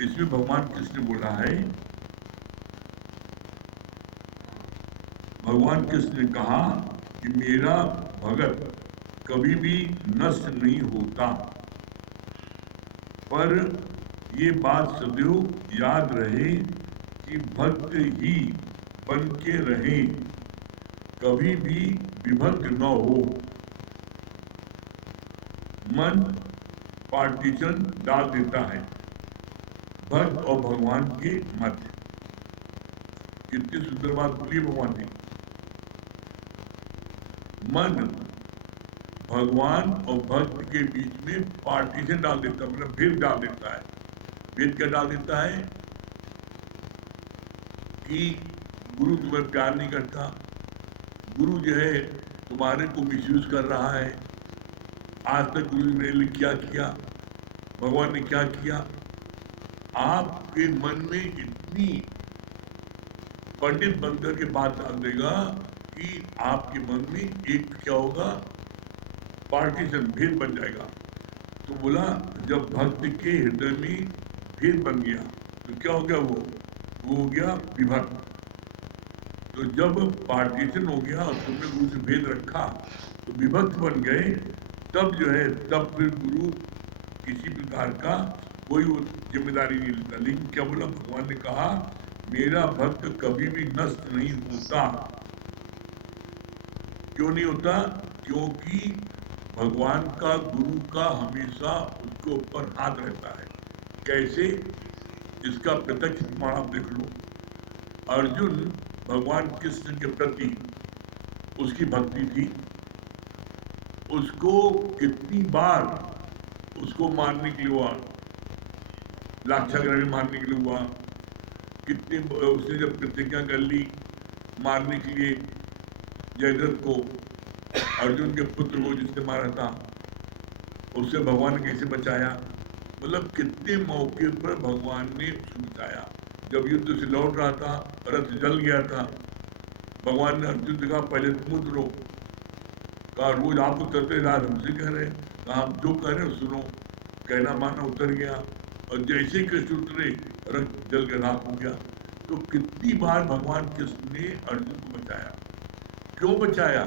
इसमें भगवान कृष्ण ने बोला है, भगवान कृष्ण ने कहा कि मेरा भगत कभी भी नष्ट नहीं होता, पर ये बात सदैव याद रहे कि भक्त ही बन के रहे, कभी भी विभक्त न हो। मन पार्टीशन डाल देता है भक्त और भगवान के मध्य। कितनी सुंदर बात बोली भगवान ने। मन भगवान और भक्त के बीच में पार्टीशन डाल देता है, मतलब भेद डाल देता है। भेद क्या डाल देता है कि गुरु तुम्हें प्यार नहीं करता, गुरु जो है तुम्हारे को मिसयूज कर रहा है, आज तक गुरु ने मेरे लिए क्या किया, भगवान ने क्या किया। आपके मन में इतनी पंडित बनकर के बात डाल देगा कि आपके मन में एक क्या होगा, पार्टीशन, भेद बन जाएगा। तो बोला जब भक्त के हृदय में भेद बन गया तो क्या हो गया, वो हो गया विभक्त। तो जब पार्टीशन हो गया और तुमने गुरु से भेद रखा तो विभक्त बन गए, तब जो है तब फिर गुरु किसी प्रकार का कोई जिम्मेदारी नहीं लेता। लेकिन क्या बोला भगवान ने कहा, मेरा भक्त कभी भी नष्ट नहीं होता। क्यों नहीं होता? क्योंकि भगवान का, गुरु का हमेशा उसके ऊपर हाथ रहता है। कैसे? इसका प्रत्यक्ष प्रमाण आप देख लो। अर्जुन भगवान कृष्ण के प्रति उसकी भक्ति थी, उसको कितनी बार उसको मारने के लिए हुआ, लाक्षागृह में मारने के लिए हुआ, कितनी उसने जब प्रतिज्ञा कर ली मारने के लिए जयद्रथ को, अर्जुन के पुत्र को जिसने मारा था, उससे भगवान ने कैसे बचाया। मतलब कितने मौके पर भगवान ने बचाया। जब युद्ध से लौट रहा था, रथ जल गया था, भगवान ने अर्जुन से कहा पहले तुम उतरो। कहा रोज आप उतरते, रात हमसे कह रहे, कहा आप जो कह रहे हो सुनो। कहना माना उतर गया, और जैसे कृष्ण उतरे रथ जल के राख हो गया। तो कितनी बार भगवान कृष्ण ने अर्जुन को बचाया। क्यों बचाया?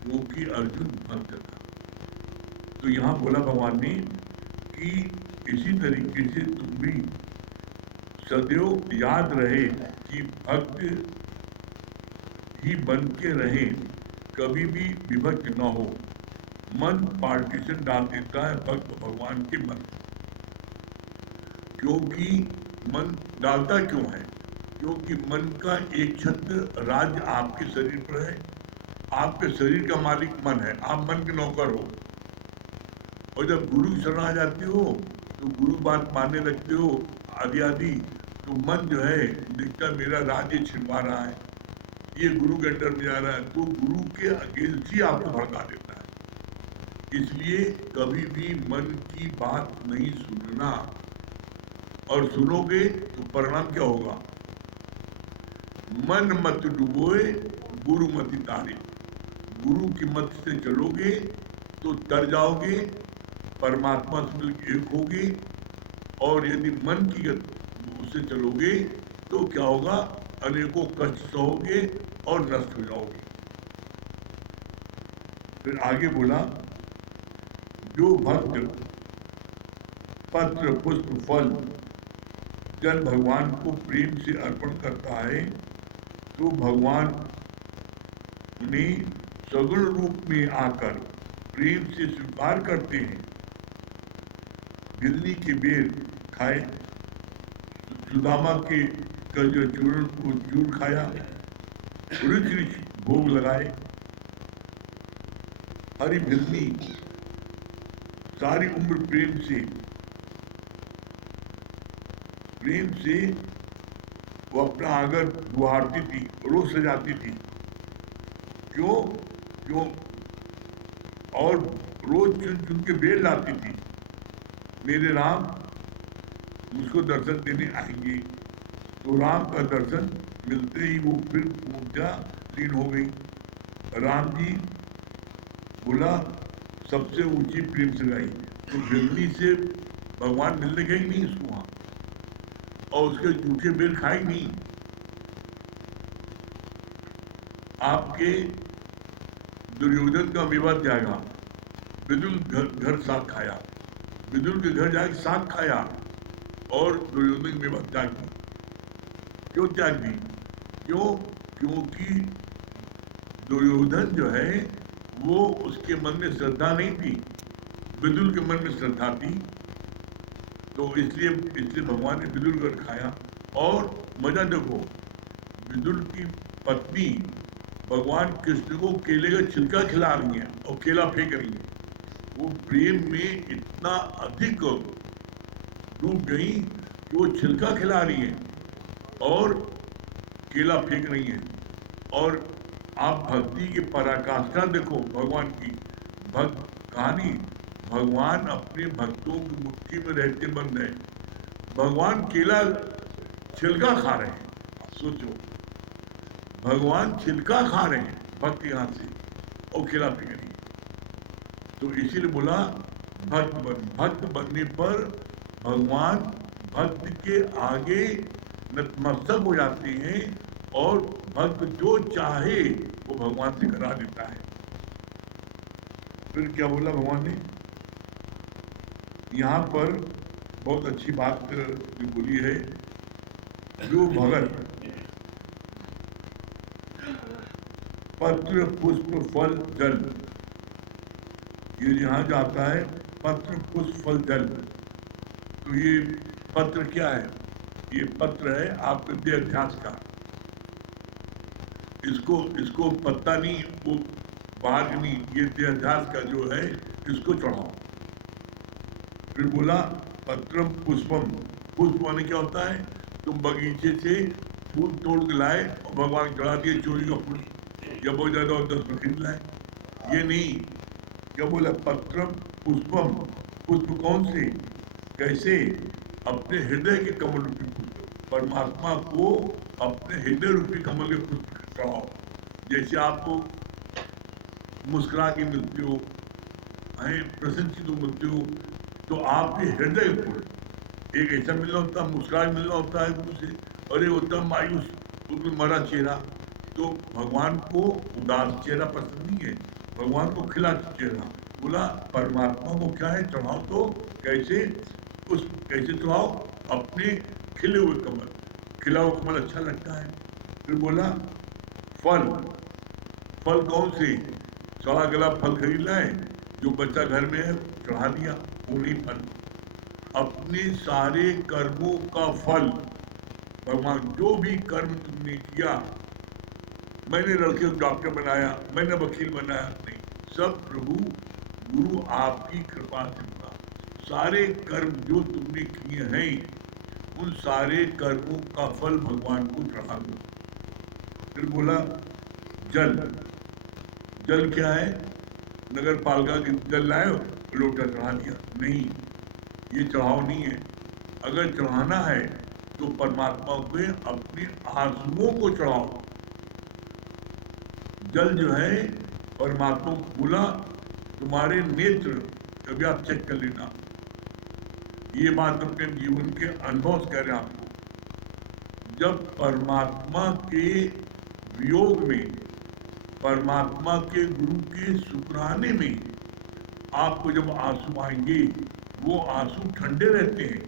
क्योंकि अर्जुन भक्त था। तो यहाँ बोला भगवान ने कि इसी तरीके से तुम भी सदैव याद रहे कि भक्त ही बन के रहे, कभी भी विभक्त न हो। मन पार्टीशन डाल देता है भक्त भगवान के मन। क्योंकि मन डालता क्यों है? क्योंकि मन का एक छत्र राज्य आपके शरीर पर है। आपके शरीर का मालिक मन है, आप मन के नौकर हो। और जब गुरु की शरण आ जाते हो तो गुरु बात मानने लगते हो आदि आदि, तो मन जो है देखता मेरा राज्य छिनवा रहा है, ये गुरु के अंडर में जा रहा है, तो गुरु के अगेंस्ट ही आपको भड़का देता है। इसलिए कभी भी मन की बात नहीं सुनना, और सुनोगे तो परिणाम क्या होगा? मन मत डुबोए गुरु मति तारे। गुरु की मत से चलोगे तो तर जाओगे, परमात्मा से मिलकर एक होगे। और यदि मन की उससे चलोगे तो क्या होगा? अनेकों कष्ट सहोगे और नष्ट हो जाओगे। फिर आगे बोला, जो भक्त पत्र पुष्प फल जल भगवान को प्रेम से अर्पण करता है तो भगवान उन्हें सगुण रूप में आकर प्रेम से स्वीकार करते हैं। गिलनी के बेर खाए, सुदामा के जो चूर्ण को चूर खाया, रुच रुच भोग लगाए। हरी भिलनी सारी उम्र प्रेम से वो अपना आगर गुहारती थी, रोज सजाती थी। क्यों? और रोज चुन चुन के बेर लाती थी, मेरे राम मुझको दर्शन देने आएंगे। तो राम का दर्शन मिलते ही वो फिर ऊर्जा लीन हो गई। राम जी बोला सबसे ऊंची प्रेम से गाई, तो भिलनी से भगवान मिलने गए नहीं इसको वहां। और उसके जूठे बेर खाई नहीं। आपके दुर्योधन का विवाद जाएगा, विदुर घर साग खाया, विदुर के घर जाके साग खाया और दुर्योधन की विवाद त्याग दी। क्यों त्याग दी? क्यों? क्योंकि दुर्योधन जो है वो उसके मन में श्रद्धा नहीं थी, विदुर के मन में श्रद्धा थी, तो इसलिए भगवान ने विदुर घर खाया। और मजा देखो, विदुर की पत्नी भगवान कृष्ण को केले का छिलका खिला रही है और केला फेंक रही है। वो प्रेम में इतना अधिक डूब गई कि वो छिलका खिला रही है और केला फेंक रही है। और आप भक्ति की पराकाष्ठा देखो भगवान की भक्त कहानी। भगवान अपने भक्तों की मुट्ठी में रहते बन रहे, भगवान केला छिलका खा रहे हैं। सोचो, भगवान छिलका खा रहे हैं भक्त के हाथ से और केला फेंक रही है। तो इसीलिए बोला भक्त बनने पर भगवान भक्त के आगे नतमस्तक हो जाते हैं और भक्त जो चाहे वो भगवान से करा देता है। फिर क्या बोला भगवान ने यहाँ पर? बहुत अच्छी बात जो बोली है, जो भगत पत्र पुष्प फल जल, ये यहाँ जाता है पत्र पुष्प फल जल, तो ये पत्र क्या है? ये पत्र है आपके देहाध्यास का। इसको पत्ता नहीं, वो बाग नहीं, ये देहाध्यास का जो है इसको चढ़ाओ। फिर बोला पत्रम पुष्पम, पुष्प माने क्या होता है? तुम बगीचे से फूल तोड़ के लाए और भगवान चढ़ा दिए, चोरी का फूल, या बहुत ज्यादा और 10 रुपये खरीद लाए, ये नहीं। क्या बोला? पत्रम पुष्पम, पुष्प कौन से? कैसे? अपने हृदय के कमल रूपी पुष्प, परमात्मा को अपने हृदय रूपी कमल के पुष्प चढ़ाओ। जैसे आपको मुस्कुरा के मिलते हो, प्रसन्नचित मिलते हो, तो आपके हृदय फूल, एक ऐसा मिलना होता है, मुस्कुरा मिलना होता है गुरु से, और एक होता है मायूस, बिल्कुल मरा चेहरा। तो भगवान को उदास चेहरा पसंद नहीं है, भगवान को खिला चेहरा। बोला परमात्मा को क्या है? चढ़ाओ। तो कैसे? उस कैसे चढ़ाओ? अपने खिले हुए कमल, खिला हुआ कमल अच्छा लगता है। फिर बोला फल, फल कौन से? सड़ा गला फल खरीद लाए, जो बच्चा घर में है चढ़ा दिया, वो नहीं फल। अपने सारे कर्मों का फल भगवान, जो भी कर्म तुमने किया, मैंने लड़के को डॉक्टर बनाया, मैंने वकील बनाया, नहीं, सब प्रभु गुरु आपकी कृपा से हुआ। सारे कर्म जो तुमने किए हैं, उन सारे कर्मों का फल भगवान को चढ़ा दो। फिर बोला जल, जल क्या है? नगर पालिका के जल लाए, लोटा चढ़ा दिया, नहीं, ये चढ़ाव नहीं है। अगर चढ़ाना है तो परमात्मा को अपने आंसुओं को चढ़ाओ। जल जो है परमात्मा को बोला तुम्हारे नेत्र, कभी आप चेक कर लेना, ये बात अपने जीवन के अनुभव से कह रहे हैं आपको। जब परमात्मा के वियोग में, परमात्मा के गुरु के शुक्राने में आपको जब आंसू आएंगे, वो आंसू ठंडे रहते हैं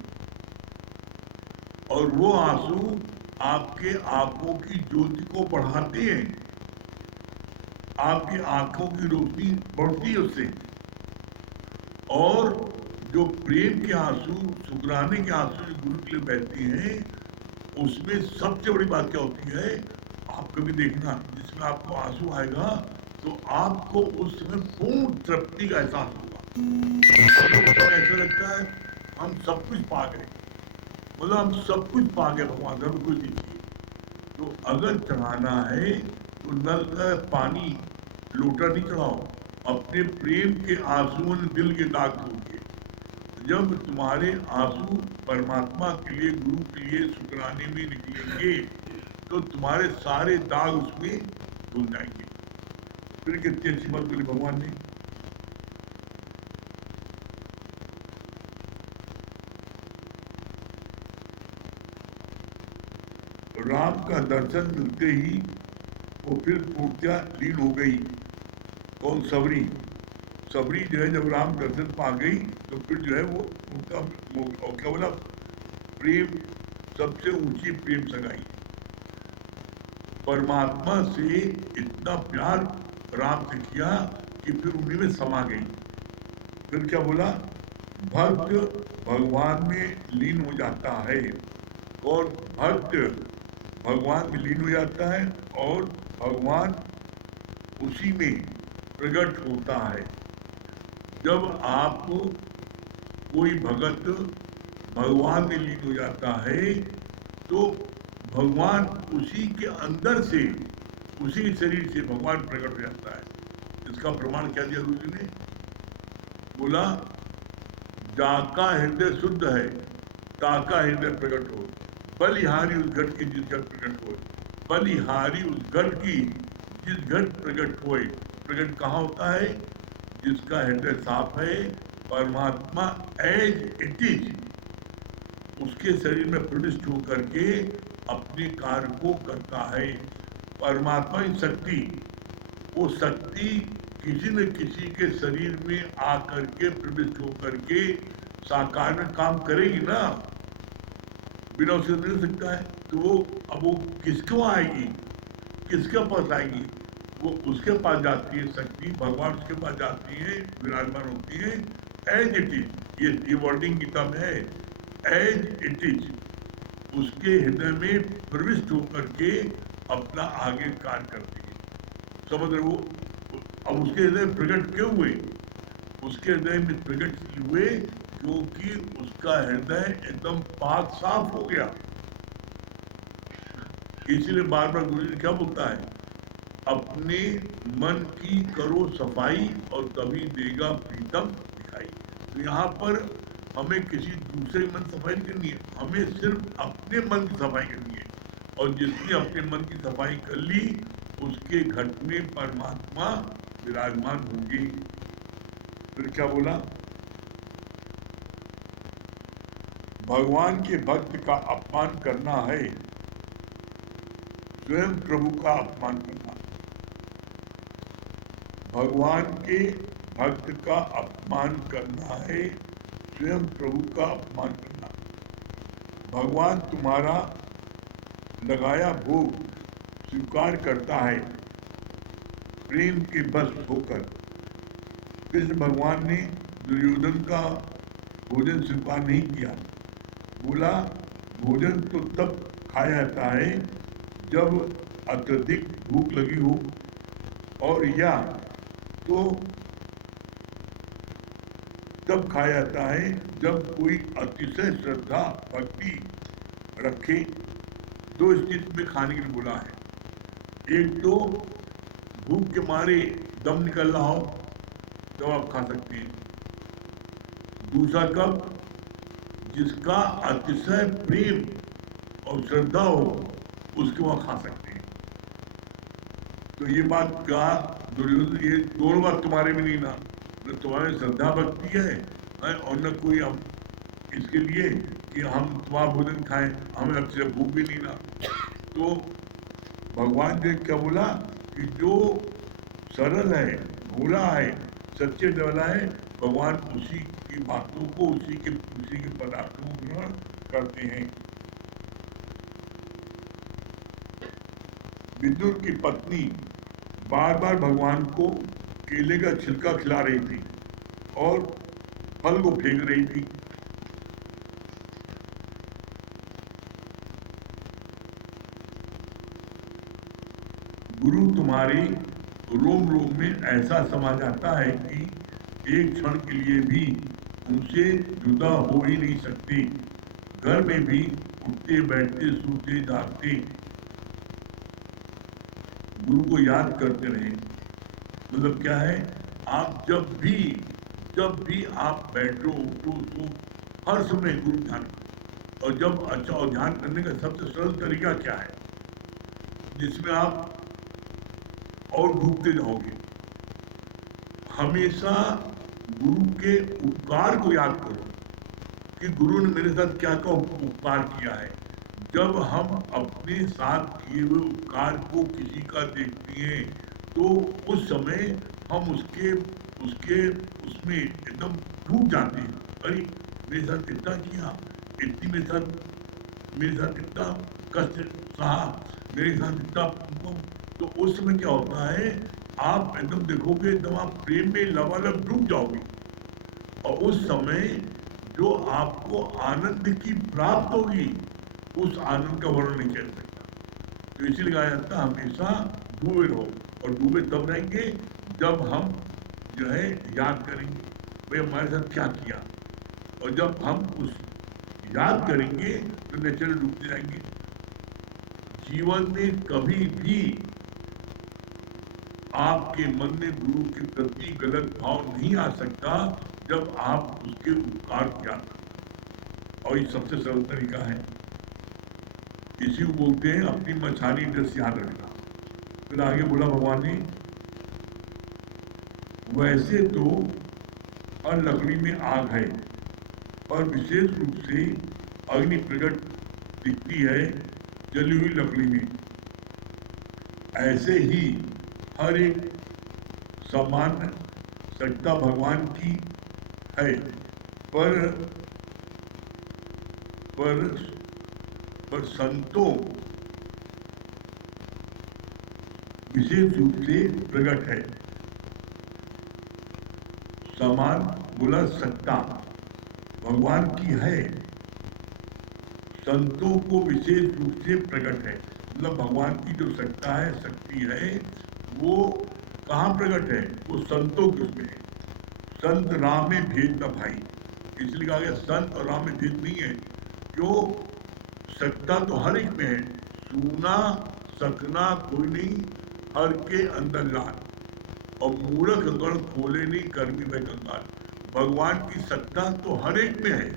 और वो आंसू आपके आंखों की ज्योति को बढ़ाते हैं, आपकी आंखों की रोशनी बढ़ती है उससे। और जो प्रेम के आंसू, शुक्राने के आंसू जो गुरु के लिए बहते हैं, उसमें सबसे बड़ी बात क्या होती है? आप कभी देखना, जिसमें आपको आंसू आएगा तो आपको उस समय पूर्ण तृप्ति का एहसास होगा। ऐसा लगता है हम सब कुछ पा गए, मतलब हम सब कुछ पा गए भगवान से, हमें कुछ नहीं चाहिए। तो अगर चढ़ाना है तो नल का पानी लोटा नहीं चढ़ाओ, अपने प्रेम के आंसुओं ने दिल के दाग धोगे। जब तुम्हारे आंसू परमात्मा के लिए, गुरु के लिए शुक्राने में निकलेंगे, तो तुम्हारे सारे दाग उसमें धुल जाएंगे। फिर कितनी अच्छी बात बोली भगवान ने, राम का दर्शन मिलते ही वो फिर पूर्तियाँ लीन हो गई। कौन? सबरी। सबरी जो है जब राम दर्शन पा गई तो फिर जो है वो उनका और क्या बोला, प्रेम सबसे ऊंची प्रेम सगाई। परमात्मा से इतना प्यार राम से किया कि फिर उन्हीं में समा गई। फिर क्या बोला? भक्त भगवान में लीन हो जाता है, और भक्त भगवान में लीन हो जाता है और भगवान उसी में प्रकट होता है। जब आप कोई भगत भगवान में लीन हो जाता है तो भगवान उसी के अंदर से, उसी शरीर से भगवान प्रकट हो जाता है। इसका प्रमाण क्या दिया गुरु जी ने? बोला, जाका हृदय शुद्ध है ताका हृदय प्रकट हो, बलिहारी उस घट की जिस घट प्रकट हो। बलिहारी उस घट की जिस घट प्रकट होए। प्रकट कहाँ होता है? जिसका हृदय साफ है, परमात्मा एज इट इज उसके शरीर में प्रविष्ट होकर के अपने कार्य को करता है। परमात्मा की शक्ति, वो शक्ति किसी न किसी के शरीर में आकर के प्रविष्ट होकर के साकार में काम करेगी ना, बिना उससे नहीं हो सकता है। तो वो अब वो किसको आएगी, किसके पास आएगी? वो उसके पास जाती है शक्ति, भगवान उसके पास जाती है, विराजमान होती है एज इट इज। ये वर्डिंग गीता में है, एज इट इज उसके हृदय में प्रविष्ट होकर के अपना आगे कार्य करती है। समझ रहे हो? अब उसके हृदय प्रकट क्यों हुए? उसके हृदय में प्रकट हुए क्योंकि उसका हृदय एकदम पाक साफ हो गया। इसीलिए बार बार गुरु जी क्या बोलता है? अपने मन की करो सफाई और तभी देगा प्रीतम दिखाई। तो यहाँ पर हमें किसी दूसरे मन सफाई नहीं करनी है, हमें सिर्फ अपने मन की सफाई करनी है। और जिसने अपने मन की सफाई कर ली उसके घट में परमात्मा विराजमान होंगे। फिर क्या बोला? भगवान के भक्त का अपमान करना है स्वयं प्रभु का अपमान करना। भगवान के भक्त का अपमान करना है स्वयं प्रभु का अपमान करना। भगवान तुम्हारा लगाया भोग स्वीकार करता है प्रेम के बस होकर। कृष्ण भगवान ने दुर्योधन का भोजन स्वीकार नहीं किया। बोला, भोजन तो तब खाया जाता है जब अत्यधिक भूख लगी हो, और या तो तब खाया जाता है जब कोई अतिशय श्रद्धा भक्ति रखे। दो स्थिति में खाने के लिए बोला है। एक तो भूख के मारे दम निकल रहा हो तो आप खा सकते हैं। दूसरा कब? जिसका अतिशय प्रेम और श्रद्धा हो उसके वहां खा सकते हैं। तो ये बात का दुर्योधन, ये दोनों बात तुम्हारे में नहीं ना, न तुम्हारे श्रद्धा भक्ति है और न कोई हम इसके लिए कि हम तुम्हारा भोजन खाएं, हमें अच्छे भूख भी नहीं ना। तो भगवान ने क्या बोला कि जो सरल है, भोला है, सच्चे डरला है, भगवान उसी की बातों को, उसी के पदार्थों को ग्रहण करते हैं। विदुर की पत्नी बार बार भगवान को केले का छिलका खिला रही थी और फल को फेंक रही थी। गुरु तुम्हारी रोम रोम में ऐसा समा जाता है कि एक क्षण के लिए भी उनसे जुदा हो ही नहीं सकते। घर में भी उठते बैठते सोते जागते गुरु को याद करते रहे। मतलब क्या है? आप जब भी आप बैठो उठो तो हर समय गुरु ध्यान। और जब अच्छा, और ध्यान करने का सबसे सरल तरीका क्या है जिसमें आप और डूबते जाओगे? हमेशा गुरु के उपकार को याद करो कि गुरु ने मेरे साथ क्या क्या उपकार किया है। जब हम अपने साथ किए हुए उपकार को किसी का देखते हैं तो उस समय हम उसके उसके उसमें एकदम डूब जाते हैं। अरे मेरे साथ इतना किया, इतनी मेरे साथ इतना कष्ट सहा, मेरे साथ इतना, तो उस समय क्या होता है, आप एकदम देखोगे एकदम आप प्रेम में लबालब डूब जाओगे और उस समय जो आपको आनंद की प्राप्त होगी उस आनंद का वर्णन नहीं कर सकता। तो इसीलिए कहा जाता है हमेशा डूबे रहो, और डूबे तब रहेंगे जब हम जो है याद करेंगे भाई हमारे साथ क्या किया, और जब हम उस याद करेंगे तो नेचुरल डूबते जाएंगे। जीवन में कभी भी आपके मन में गुरु के प्रति गलत भाव नहीं आ सकता जब आप उसके उपकार किया, और ये सबसे सरल तरीका है। इसी को बोलते हैं अपनी मछानी दृष्टि याद रखना। फिर आगे बोला भगवान ने, वैसे तो हर लकड़ी में आग है, पर विशेष रूप से अग्नि प्रकट दिखती है जली हुई लकड़ी में। ऐसे ही हर एक समान सत्ता भगवान की है, पर संतों विशेष रूप से प्रकट है। समान बोला सत्ता भगवान की है, संतों को विशेष रूप से प्रकट है। मतलब भगवान की जो सत्ता है, शक्ति है, वो कहाँ प्रकट है? वो संतों के उसमें है। संत राम में भेद न भाई, इसलिए कहा गया संत और राम में भेद नहीं है। क्यों? सत्ता तो हर एक में है, सुना सकना कोई नहीं, हर के अंदर लाल, और मूर्ख गण खोले नहीं कर्मी में कंगाल। भगवान की सत्ता तो हर एक में है,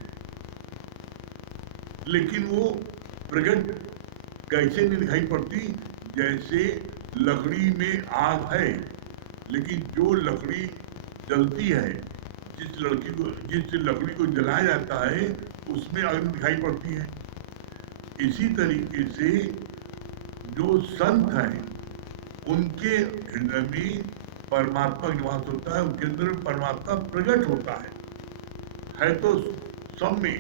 लेकिन वो प्रकट कैसे नहीं दिखाई पड़ती? जैसे लकड़ी में आग है, लेकिन जो लकड़ी जलती है, जिस लकड़ी को जलाया जाता है उसमें अग्नि दिखाई पड़ती है। इसी तरीके से जो संत हैं उनके हृदय में परमात्मा निवास होता है, उनके अंदर परमात्मा प्रकट होता है तो सब में,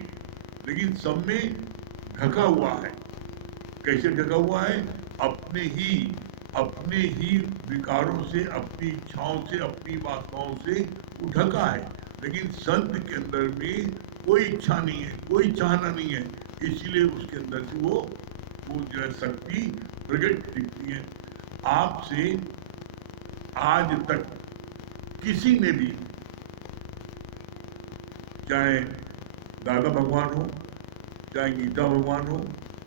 लेकिन सब में ढका हुआ है। कैसे ढका हुआ है? अपने ही विकारों से, अपनी इच्छाओं से, अपनी वासनाओं से वो ढका है। लेकिन संत के अंदर में कोई इच्छा नहीं है, कोई चाहना नहीं है, इसलिए उसके अंदर से वो जो है शक्ति प्रकट दिखती है। आपसे आज तक किसी ने भी, चाहे दादा भगवान हो, चाहे गीता भगवान हो,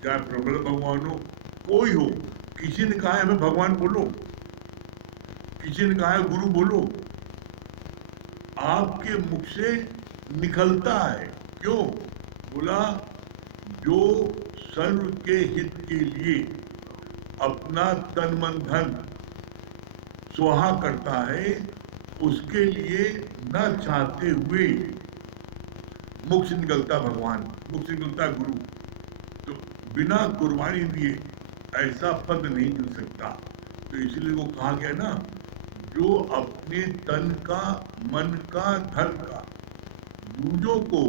चाहे प्रबल भगवान हो, कोई हो, किसी ने कहा है हमें भगवान बोलो, किसी ने कहा है गुरु बोलो, आपके मुख से निकलता है। क्यों? बोला जो सर्व के हित के लिए अपना तन मन धन स्वाहा करता है, उसके लिए न चाहते हुए मुख से निकलता भगवान, मुख से निकलता गुरु। तो बिना कुर्बानी दिए ऐसा पद नहीं मिल सकता। तो इसलिए वो कहा गया ना, जो अपने तन का, मन का, धन का दूजों को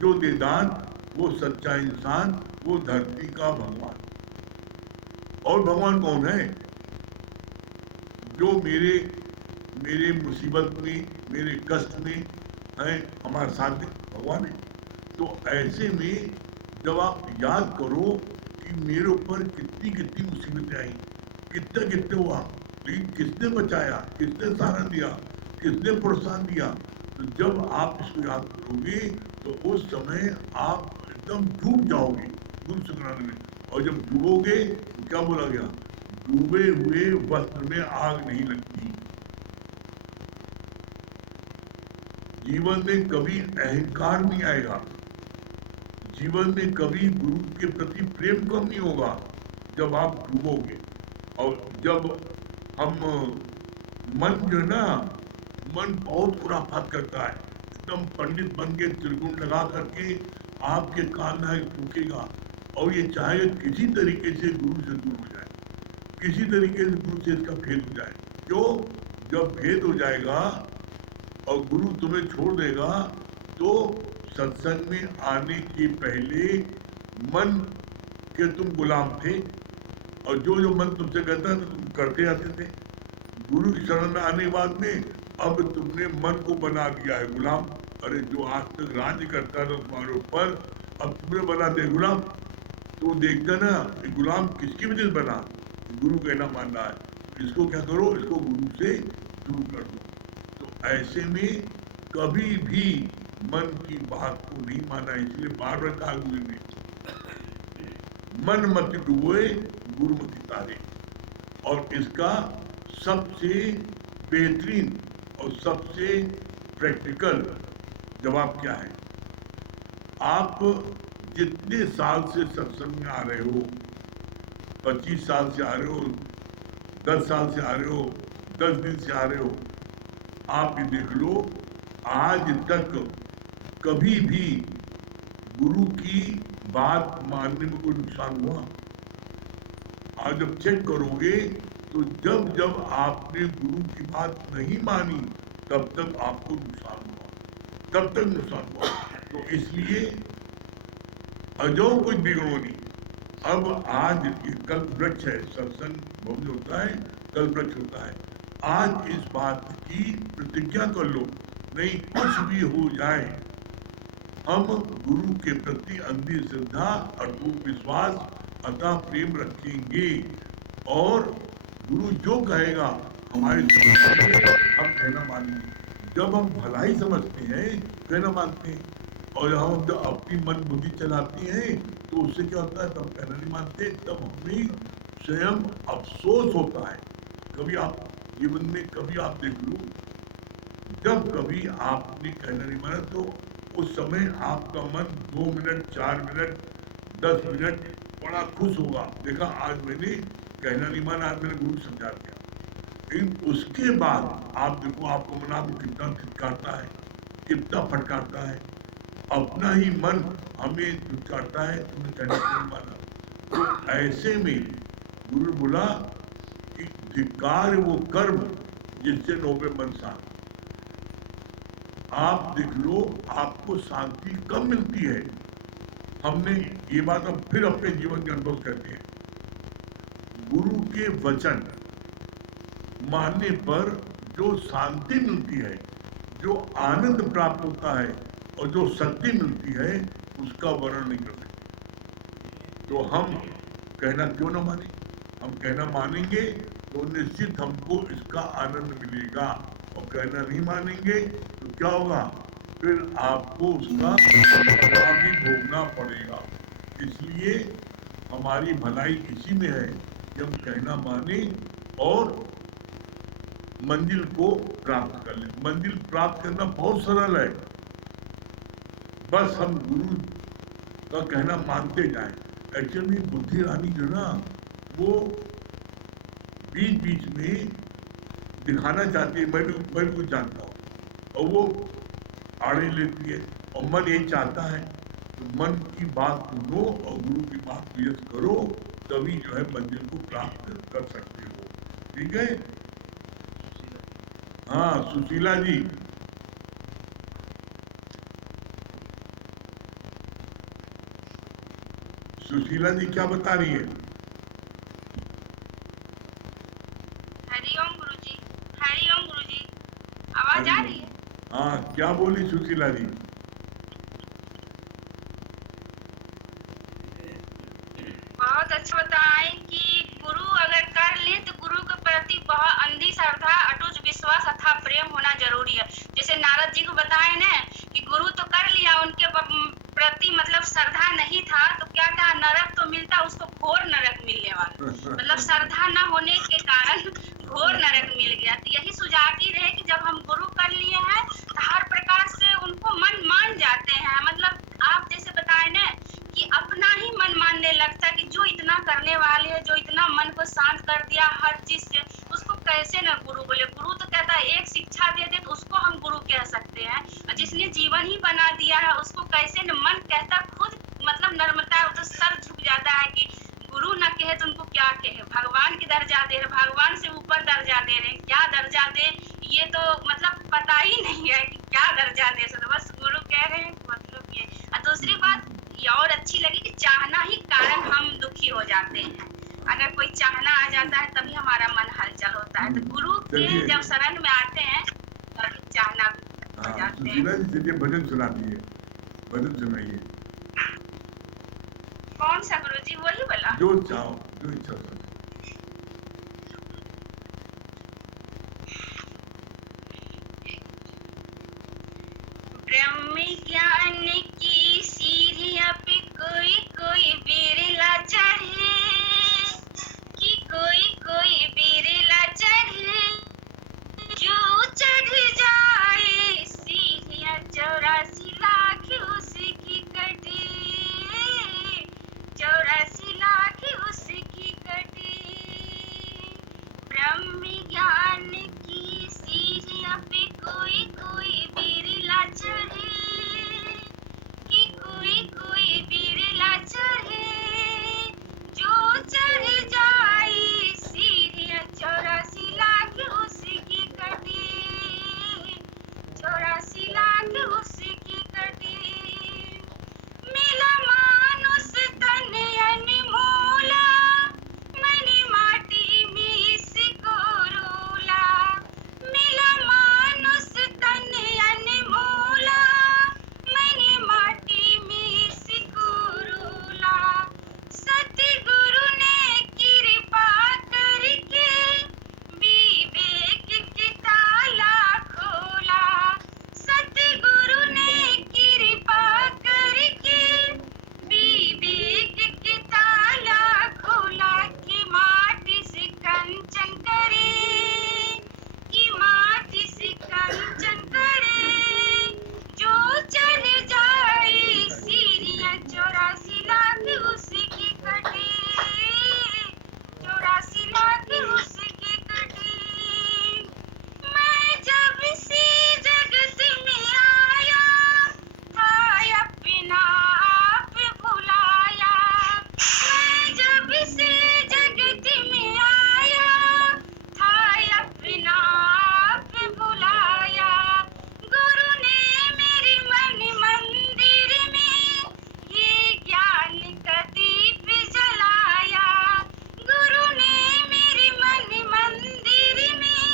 जो दे दान, वो सच्चा इंसान, वो धरती का भगवान। और भगवान कौन है? जो मेरे मुसीबत में, मेरे कष्ट में है, हमारे साथ भगवान है। तो ऐसे में जब आप याद करो कि मेरे ऊपर कितनी कितनी मुसीबतें आई, कितने हुआ, लेकिन किसने बचाया, किसने सहारा दिया, किसने प्रोत्साहन दिया, तो जब आप इसको याद करोगे तो उस समय आप एकदम डूब जाओगे गुरु संग्रह में। और जब डूबोगे तो क्या बोला गया? डूबे हुए वस्त्र में आग नहीं लगती। जीवन में कभी अहंकार नहीं आएगा, जीवन में कभी गुरु के प्रति प्रेम कम नहीं होगा जब आप डूबोगे। और जब हम मन जो है ना, मन बहुत खुराफात करता है, एकदम पंडित बन के त्रिगुण लगा करके आपके कान में फूकेगा और ये चाहे किसी तरीके से गुरु से दूर हो जाए, किसी तरीके से गुरु से इसका भेद हो जाए। क्यों? जब भेद हो जाएगा और गुरु तुम्हें छोड़ देगा तो सत्संग में आने के पहले मन के तुम गुलाम थे और जो जो मन तुमसे कहता था तुम करते आते थे। गुरु की शरण में आने के बाद में अब तुमने मन को बना दिया है गुलाम। अरे जो आज तक राज्य करता था तुम्हारे ऊपर, अब तुमने बना दिया गुलाम। तो देखता ना गुलाम किसकी वजह से बना? गुरु कहना मान रहा है, इसको क्या करो, इसको गुरु से दूर कर दो। तो ऐसे में कभी भी मन की बात को नहीं माना। इसलिए बार बार कहा गुरु ने, मन मत डुबोए गुरु मत तारे। और इसका सबसे बेहतरीन और सबसे प्रैक्टिकल जवाब क्या है? आप जितने साल से सत्संग में आ रहे हो, 25 साल से आ रहे हो, 10 साल से आ रहे हो, 10 दिन से आ रहे हो, आप ये देख लो आज तक कभी भी गुरु की बात मानने में कोई नुकसान हुआ? आज जब चेक करोगे तो जब जब आपने गुरु की बात नहीं मानी तब तक आपको नुकसान हुआ, तब तक नुकसान हुआ। तो इसलिए अजो कुछ बिगड़ो नहीं। अब आज ये कल्प वृक्ष है, सत्संग भवन होता है, कल्प वृक्ष होता है। आज इस बात की प्रतिज्ञा कर लो, नहीं कुछ भी हो जाए हम गुरु के प्रति अंधी श्रद्धा, अटूट विश्वास, अतः प्रेम रखेंगे और गुरु जो कहेगा हमारे समझ हम कहना मानेंगे। जब हम भलाई समझते हैं कहना मानते हैं, और हम जब अपनी मन बुद्धि चलाती हैं तो उससे क्या होता है, तब कहना नहीं मानते। तब हमें स्वयं अफसोस होता है। कभी आप जीवन में कभी आप देख लो, जब कभी आपने कहना नहीं माना तो उस समय आपका मन 2 मिनट, 4 मिनट, 10 मिनट बड़ा खुश होगा, देखा आज मैंने कहना नहीं माना, आज मैंने गुरु समझा दिया। लेकिन उसके बाद आप देखो आपको मन आपको कितना धिक्कारता है, कितना फटकारता है। अपना ही मन हमें धिक्कारता है, तुमने कहना नहीं माना। तो ऐसे में गुरु बोला कि धिक्कार वो कर्म जिससे नोबे मन शांत। आप देख लो आपको शांति कब मिलती है। हमने ये बात अब फिर अपने जीवन के अनुभव करते हैं। गुरु के वचन मानने पर जो शांति मिलती है, जो आनंद प्राप्त होता है और जो शक्ति मिलती है उसका वर्णन नहीं कर सकते। तो हम कहना क्यों ना माने? हम कहना मानेंगे तो निश्चित हमको इसका आनंद मिलेगा, और कहना नहीं मानेंगे तो क्या होगा, फिर आपको उसका भी भोगना पड़ेगा। इसलिए हमारी भलाई इसी में है कि हम कहना माने और मंजिल को प्राप्त कर लें। मंजिल प्राप्त करना बहुत सरल है, बस हम गुरु का कहना मानते जाएं। एक्चुअली बुद्धि रानी जो ना वो बीच बीच में दिखाना चाहती है मैं कुछ जानता हूँ, और वो आड़े लेती है। और मन ये चाहता है तो मन की बात सुनो और गुरु की बात को यश करो, तभी जो है मंजिल को प्राप्त कर सकते हो। ठीक है? हाँ सुशीला जी, सुशीला जी क्या बता रही है? हरिओम गुरुजी, हरिओम गुरुजी, आवाज आ रही है? हाँ क्या बोली सुशीला जी? बहुत अच्छा बताएं कि गुरु अगर कर ले तो गुरु के प्रति बहुत अंधी श्रद्धा, अटूट विश्वास अथवा प्रेम होना जरूरी है। जैसे नारद जी को बताए ना कि गुरु तो कर लिया, उनके प्रति मतलब श्रद्धा नहीं था, तो क्या कहा, नरक तो मिलता, उसको घोर नरक मिलने वाला। मतलब श्रद्धा न होने के कारण घोर नरक मिल गया। तो यही सुझाती रहे कि जब हम गुरु कर लिए हैं तो हर प्रकार से उनको मन मान जाते हैं। मतलब आप जैसे बताए ना कि अपना ही मन मानने लगता है कि जो इतना करने वाले है, जो इतना मन को शांत कर दिया हर चीज से, उसको कैसे न गुरु बोले। गुरु तो कहता है एक शिक्षा दे दे तो उसको हम गुरु कह सकते हैं, और जिसने जीवन ही बना दिया है उसको कैसे न मन कहता खुद, मतलब नर्मता तो सर झुक जाता जाता है कि गुरु न कहे तो उनको क्या कहे, भगवान की दर्जा दे रहे, भगवान से ऊपर दर्जा दे रहे, क्या दर्जा दे ये तो मतलब पता ही नहीं है कि क्या दर्जा दे सकते, बस गुरु कह रहे हैं मतलब ये। और दूसरी बात ये और अच्छी लगी कि चाहना ही कारण हम दुखी हो जाते हैं, अगर कोई चाहना आ जाता है तभी हमारा मन हलचल होता है, तो गुरु के जब शरण में आते हैं तभी चाहना हो जाते हैं। भजन सुनाती है, भजन सुनाइए। कौन सा गुरु जी? वही बोला जो चाहो, जो इच्छा हो। ब्रह्म ज्ञान की सीढ़ियां पे कोई कोई बिरला चढ़े, कि कोई बिरला चढ़े, जो चढ़ जाए सीढ़ियां 84 लाख उसकी कटे, 84 लाख उसकी कटे। ब्रह्म ज्ञान की सीढ़ियां पे कोई कोई बिरला चढ़े, कि कोई बिरला चढ़े, जो चढ़ जाए सीढ़ियां 84 लाख उसकी कटे, 84 लाख उसकी कटे। मिला मानुष तन अनमोला, मनी माटी में इसको रोला, मिला मानुष तन अनमोला, मनी माटी में इसको रोला। सतगुरु ने कृपा करके विवेक की ताला खोला, सतगुरु ने कृपा करके विवेक की ताला खोला, कि माटी से कंचन करे, कि माटी से कंचन करे, जो चढ़ जाए सीढ़ियां 84 लाख उसकी कटे, 84 लाख उसकी कटे। मैं जब से जगत में आया था अपना आप भुलाया, मैं जब से जगत में आया था अपना आप भुलाया। गुरु ने मेरे मन मंदिर में ये ज्ञान का दीप जलाया, गुरु ने मेरे मन मंदिर में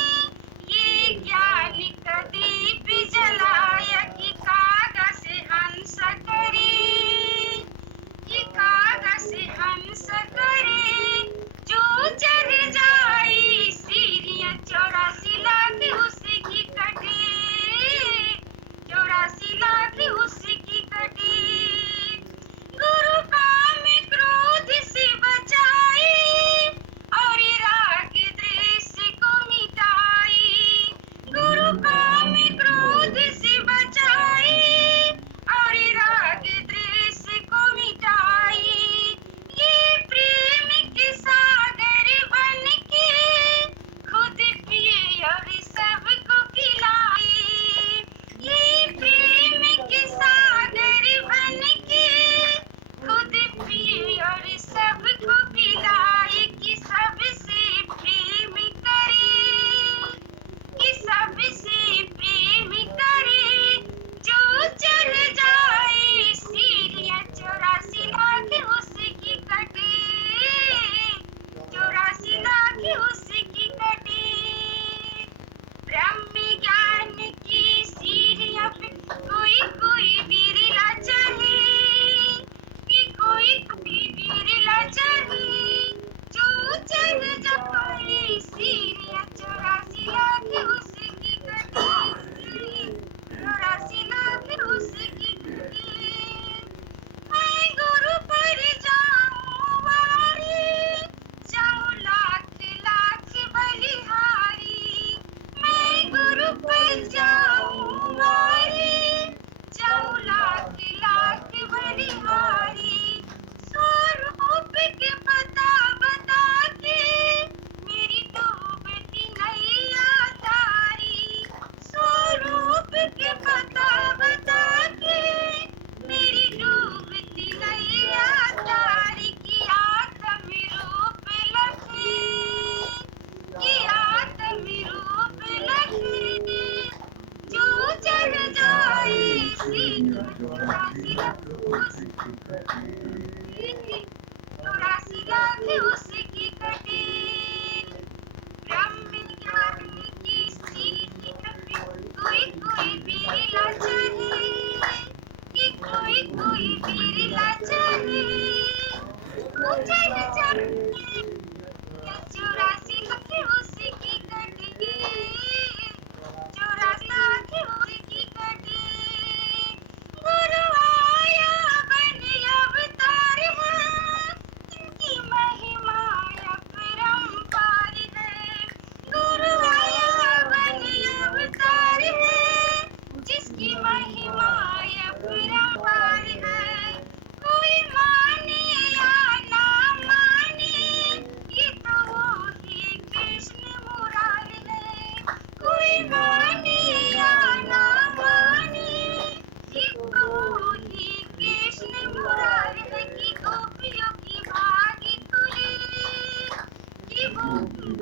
ये ज्ञान का दीप जलाया, कि कागज से हंस करे, कि कागज से हंस करे, जो चढ़ जाए सीढ़ियां 84 लाख उसकी कटे, 84 लाख उसकी कटे। गुरु काम क्रोध से बचाए और राग द्वेष को मिटाए, गुरु काम क्रोध से बचाए और राग द्वेष को मिटाए, ये प्रेम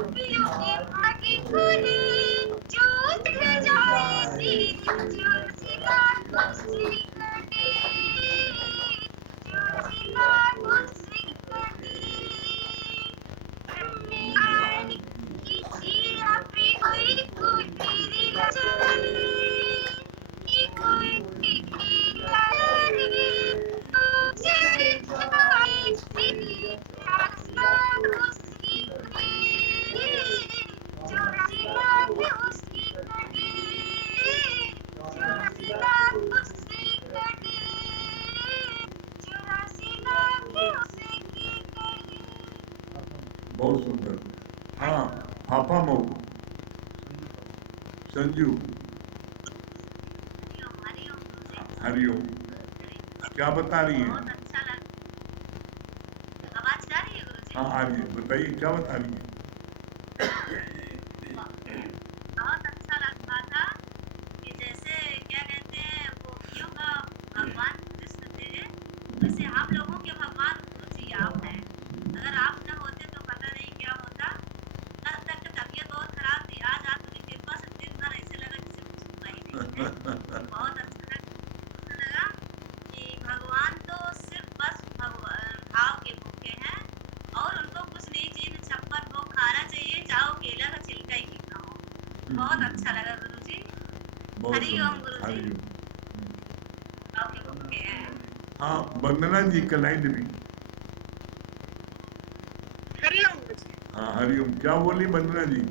गोपियों की भागी खुली जो चढ़ जाए सीरी जो सिला कुर्सी कटी जो सिला कुर्सी कटी में की अपनी कोई कुली लचरी की कोई लचरी चढ़ जाए सीरी उसकी चौरासी लाख उसकी कटी चौरासी लाख उसकी कटी चौरासी लाख उसकी कटी। बहुत सुंदर। हाँ, फाफा मऊ संजू, हरिओम, क्या बता रही है? बहुत अच्छा लगा। आवाज आ रही है गुरुजी? हाँ, आ रही है, बताइए क्या बता रही है? बहुत अच्छा लगा था कि जैसे क्या कहते हैं गोपियों का भगवान कृष्ण थे, वैसे हम लोगों के भगवान गुरुजी आप हैं। अगर आप न होते तो पता नहीं क्या होता। कल तक तबीयत बहुत खराब थी, आज आपकी कृपा से दिन भर ऐसे लगा जैसे कुछ हुआ ही नहीं है। बहुत अच्छा लगा कि भगवान तो सिर्फ बस भाव के भूखे हैं और उनको कुछ नहीं चाहिए, छप्पन भोग खाना चाहिए, चाहे वो केला का छिलका ही क्यों ना हो। बहुत अच्छा लगा गुरुजी। बहुत हरिओम सुंदर, गुरुजी। हरिओम। भाव के भूखे हैं। हाँ, वंदना जी कलाइन भी। हरिओम गुरुजी। हाँ, हरिओम, क्या बोली वंदना जी?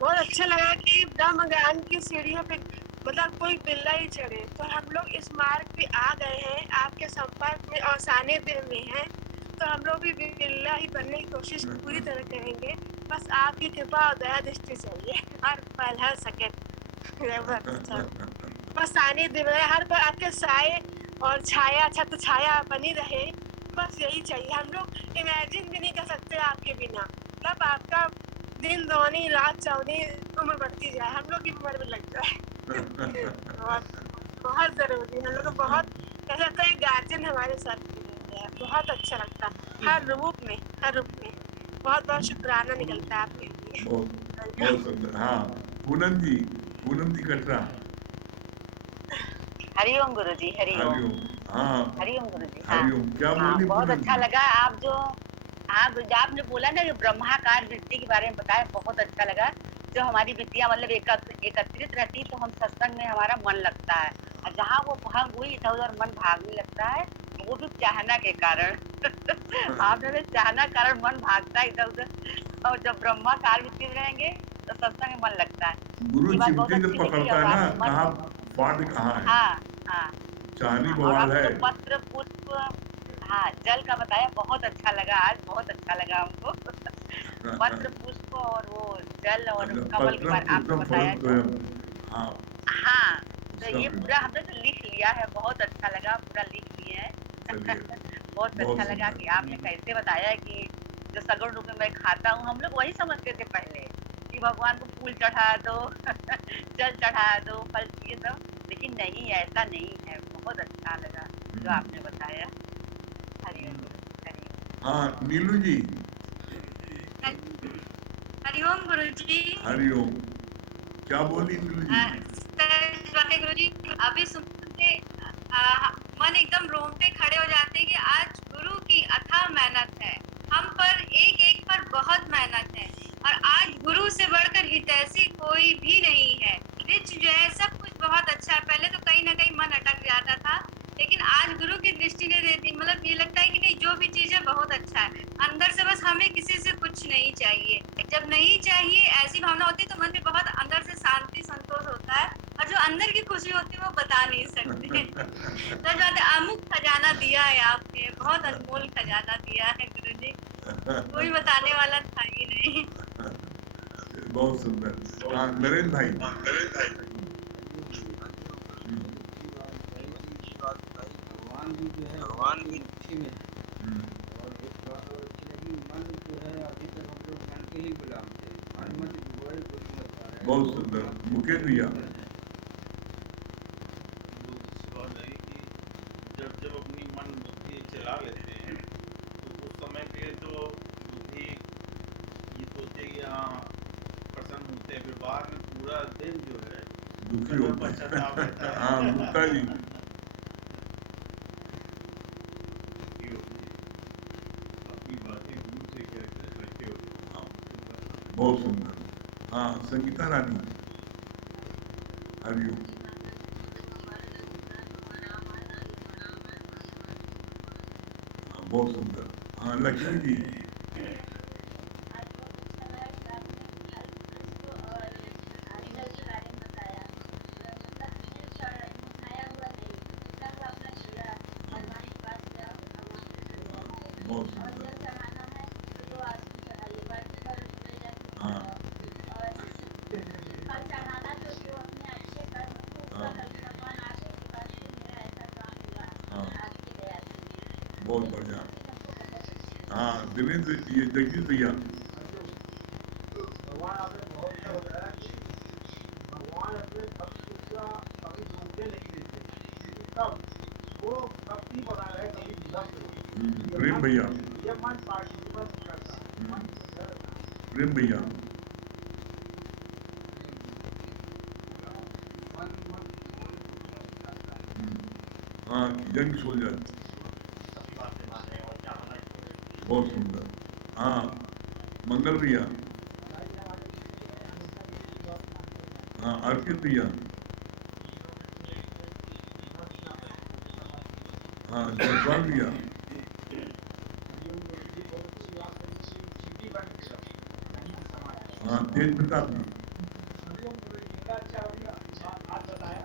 बहुत अच्छा लगा कि ब्रह्म ज्ञान की सीढ़ियों पे मतलब कोई बिल्ला ही चढ़े, तो हम लोग इस मार्ग पे आ गए हैं, आपके संपर्क में और सानिध्य में हैं, तो हम लोग भी बिल्ला ही बनने की कोशिश पूरी तरह करेंगे। बस आपकी कृपा और दया दृष्टि चाहिए हर पल हर सेकंड। बस सानिध्य में हर पल आपके साए और छाया छत्र छाया बनी रहे, बस यही चाहिए। हम लोग इमेजिन भी नहीं कर सकते आपके बिना, मतलब आपका दिन दोनी रात चौनी उम्र बढ़ती जाए, हम लोग की उम्र में लग जाए। बहुत बहुत जरूरी, हम लोग को बहुत ऐसा लगता है गार्जियन हमारे साथ है। बहुत अच्छा लगता है हर रूप में, हर रूप में। बहुत बहुत शुक्राना निकलता है आपके लिए। बहुत सुंदर। हाँ, पूनम जी कटरा। हरिओम गुरुजी, हरिओम। हरिओम। हाँ, हरिओम गुरुजी। हाँ हरिओम, क्या हाँ, बोली बहुत पूनम अच्छा जी? लगा आप जो आपने बोला ना कि ब्रह्माकार वृत्ति के बारे में बताया, बहुत अच्छा लगा। जो हमारी वृत्तियां मतलब एकत्रित रहती तो हम सत्संग में हमारा मन लगता है, और जहाँ वो भंग हुई इधर उधर मन भागने लगता है, वो भी चाहना के कारण। आपने चाहना कारण मन भागता है इधर उधर, और जब ब्रह्माकार वृत्ति में रहेंगे तो सत्संग में मन लगता है। गुरु ये बात बहुत चिमटी से अच्छी लगी। पकड़ता और है ना, आपने मन, कहाँ फाड़ कहाँ है, हाँ हाँ चाहनी हाँ, और बवाल आपने है। जो पत्र पुष्प, हाँ जल का बताया, बहुत अच्छा लगा, आज बहुत अच्छा लगा हमको। पत्र पुष्प और वो जल और कमल के पत्रम बारे आपने पुष्पम बताया फलम जो, त्वयम्। हाँ, हाँ, तो उसका ये भी। पूरा हमने तो लिख लिया है, बहुत अच्छा लगा, पूरा लिख लिए हैं। चलिए, बहुत बहुत अच्छा लगा सुंदर। कि आपने कैसे बताया कि जो सगुण रूप में मैं खाता हूँ, हम लोग वही समझते थे पहले कि भगवान को फूल चढ़ा दो, जल चढ़ा दो, फल ये सब, लेकिन नहीं, ऐसा नहीं है। बहुत अच्छा लगा जो आपने बताया। हरिओम हरिओम। हाँ, नीलू जी। हरिओम गुरुजी। हरिओम, क्या बोली नीलू जी? सच बात है गुरुजी, अभी सुन के मन एकदम रोंगटे खड़े हो जाते हैं कि आज गुरु की अथाह मेहनत है, हम पर एक एक पर बहुत मेहनत है, और आज गुरु से बढ़कर हितैषी कोई भी नहीं है। रिच जो है सब कुछ बहुत अच्छा है, पहले तो कहीं ना कहीं मन अटक जाता था, लेकिन आज गुरु की दृष्टि ने देती, मतलब ये लगता है कि नहीं, जो भी चीज है बहुत अच्छा है अंदर से, बस हमें किसी से कुछ नहीं चाहिए। जब नहीं चाहिए ऐसी भावना होती है तो मन में बहुत अंदर से शांति संतोष होता है, और जो अंदर की खुशी होती है वो बता नहीं सकते। सच बात है, अमुक खजाना दिया है आपने, बहुत अनमोल खजाना दिया है गुरुजी, कोई बताने वाला था ही नहीं। बहुत सुंदर। हाँ, नरेंद्र भाई। भगवान भी जो है, भगवान भी दुखी में है, और एक बात और अच्छी लगी, मन जो है अभी तक हम लोग मन के ही गुलाम थे, मन मत डूबोए गुरु मत पाए। बहुत सुंदर। मुकेश भैया। जब जब अपनी मन बुद्धि चला लेते हैं तो उस समय पे तो बुद्धि ये यहाँ प्रसन्न होते हैं, फिर बाद में पूरा दिन जो है दुखी उसमें होता पश्चाताप रहता है। है। हाँ गुप्ता जी, दुखी होते हैं। अपनी बातें दूर से कहकर इकट्ठे होते हैं। हाँ, बहुत सुंदर। हाँ संगीता रानी, हरिओम। हाँ, बहुत सुंदर। हाँ लक्ष्मी जी, बहुत सुंदर। हाँ हाँ हाँ, बहुत बढ़िया। हाँ दिनेश, ये जगदीश भैया, भगवान आपने बहुत अच्छा बताया कि भगवान अपने भक्त का कभी धोखे नहीं देते, क्योंकि तब वो भक्ति बना रहे, कभी विभक्त हो। प्रेम भैया, ये मन पार्टिसिपेट करता है, मन प्रेम भैया, मन हाँ यंग सोल्जर, बहुत सुंदर। हाँ मंगल भैया, हाँ अर्पित भैया, हाँ जयपाल भैया, हाँ तेज प्रताप जी, आप बताया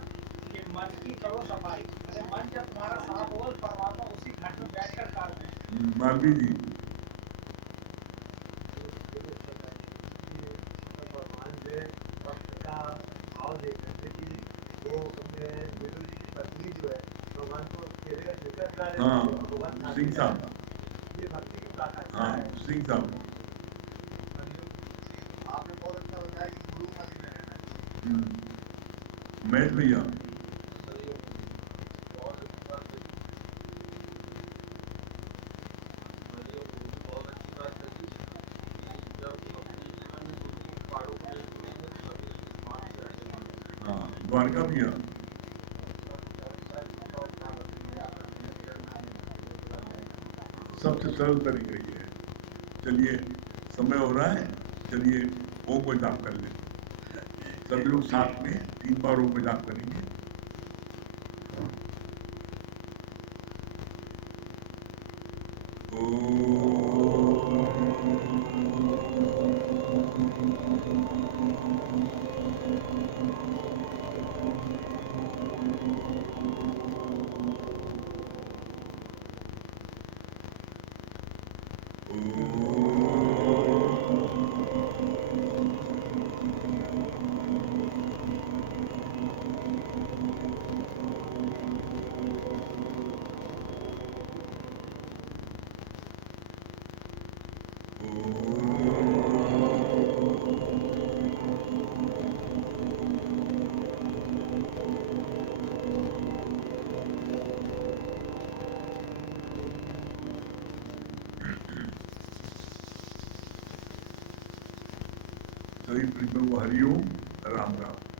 कि मन की करो सफाई, मन जब तुम्हारा साफ हो, परमात्मा उसी घाट में बैठकर कार्य में मालवी जी, भगवान जो है भक्त का भाव देख रहे थे कि वो अपने विदुर जी की पत्नी जो है भगवान को चेहरे का स्वीकार करा रहे थे, हाँ भगवान सिंह साहब, ये भक्ति की प्रार्थना हाँ है। सिंह साहब, आपने बहुत अच्छा बताया कि गुरु का भी रहना है। महेश भैया, बहुत अच्छी बात है, बहुत अच्छी बात है कि जब अपने जीवन में गुरु की पहाड़ों को लेकर सभी मान से आगे हाँ द्वारका भैया, सबसे सरल तरीके ये है। चलिए समय हो रहा है, चलिए ओम को जाप कर ले। सभी लोग साथ में 3 बार ओम को जाप करेंगे। सभी प्रीतम को हरिओम, राम राम।